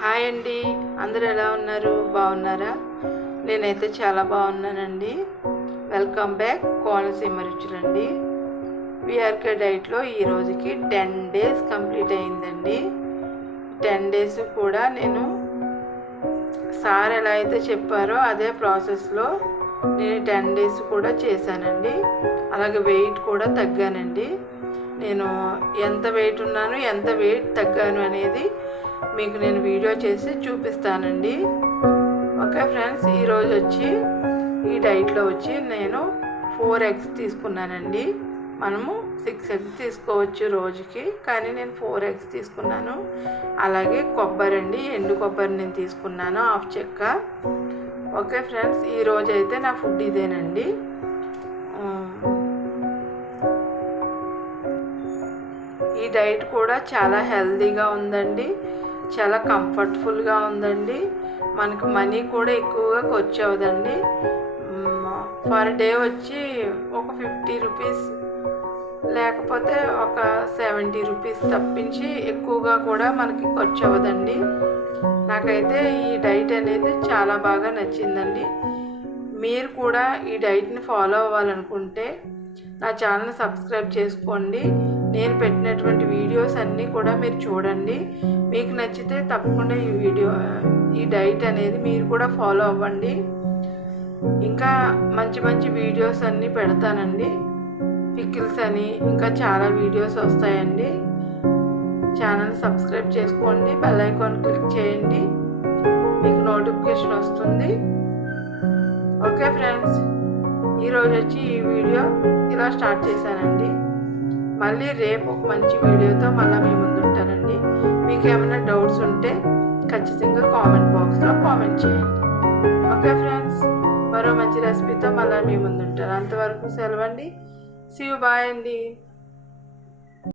Hi అండి, అందరూ ఎలా ఉన్నారు? బాగున్నారా? నేనైతే చాలా బాగున్నానండి. వెల్కమ్ బ్యాక్ కోనసీమ రుచులండి. విఆర్కే డైట్లో ఈ రోజుకి 10 డేస్ కంప్లీట్ అయిందండి. 10 డేస్ కూడా నేను సార్ ఎలా అయితే చెప్పారో అదే ప్రాసెస్లో నేను 10 డేస్ కూడా చేశానండి. అలాగే వెయిట్ కూడా తగ్గానండి. నేను ఎంత వెయిట్ ఉన్నాను, ఎంత వెయిట్ తగ్గాను అనేది మీకు నేను వీడియో చేసి చూపిస్తానండి. ఓకే ఫ్రెండ్స్, ఈరోజు వచ్చి ఈ డైట్లో వచ్చి నేను 4 eggs తీసుకున్నానండి. మనము 6 eggs తీసుకోవచ్చు రోజుకి, కానీ నేను 4 eggs తీసుకున్నాను. అలాగే కొబ్బరి అండి, ఎండు కొబ్బరి నేను తీసుకున్నాను, హాఫ్ చెక్క. ఓకే ఫ్రెండ్స్, ఈరోజు అయితే నా ఫుడ్ ఇదేనండి. ఈ డైట్ కూడా చాలా హెల్తీగా ఉందండి, చాలా కంఫర్ట్ఫుల్గా ఉందండి. మనకు మనీ కూడా ఎక్కువగా ఖర్చు అవ్వదండి. పర్ డే వచ్చి ఒక 50 రూపీస్ లేకపోతే ఒక 70 రూపీస్ తప్పించి ఎక్కువగా కూడా మనకి ఖర్చు అవ్వదండి. నాకైతే ఈ డైట్ అనేది చాలా బాగా నచ్చిందండి. మీరు కూడా ఈ డైట్ని ఫాలో అవ్వాలనుకుంటే నా ఛానల్ని సబ్స్క్రైబ్ చేసుకోండి. నేను పెట్టినటువంటి వీడియోస్ అన్నీ కూడా మీరు చూడండి. మీకు నచ్చితే తప్పకుండా ఈ డైట్ అనేది మీరు కూడా ఫాలో అవ్వండి. ఇంకా మంచి మంచి వీడియోస్ అన్నీ పెడతానండి. పికిల్స్ అని ఇంకా చాలా వీడియోస్ వస్తాయండి. ఛానల్ సబ్స్క్రైబ్ చేసుకోండి, బెల్ ఐకాన్ క్లిక్ చేయండి, మీకు నోటిఫికేషన్ వస్తుంది. ఓకే ఫ్రెండ్స్, ఈరోజు వచ్చి ఈ వీడియో ఇలా స్టార్ట్ చేశానండి. మళ్ళీ రేపు ఒక మంచి వీడియోతో మళ్ళీ మీ ముందు ఉంటానండి. మీకు ఏమైనా డౌట్స్ ఉంటే ఖచ్చితంగా కామెంట్ బాక్స్లో కామెంట్ చేయండి. ఓకే ఫ్రెండ్స్, మరో మంచి రెసిపీతో మళ్ళీ మీ ముందు ఉంటాను. అంతవరకు సెలవండి. సీ యు, బాయ్ అండి.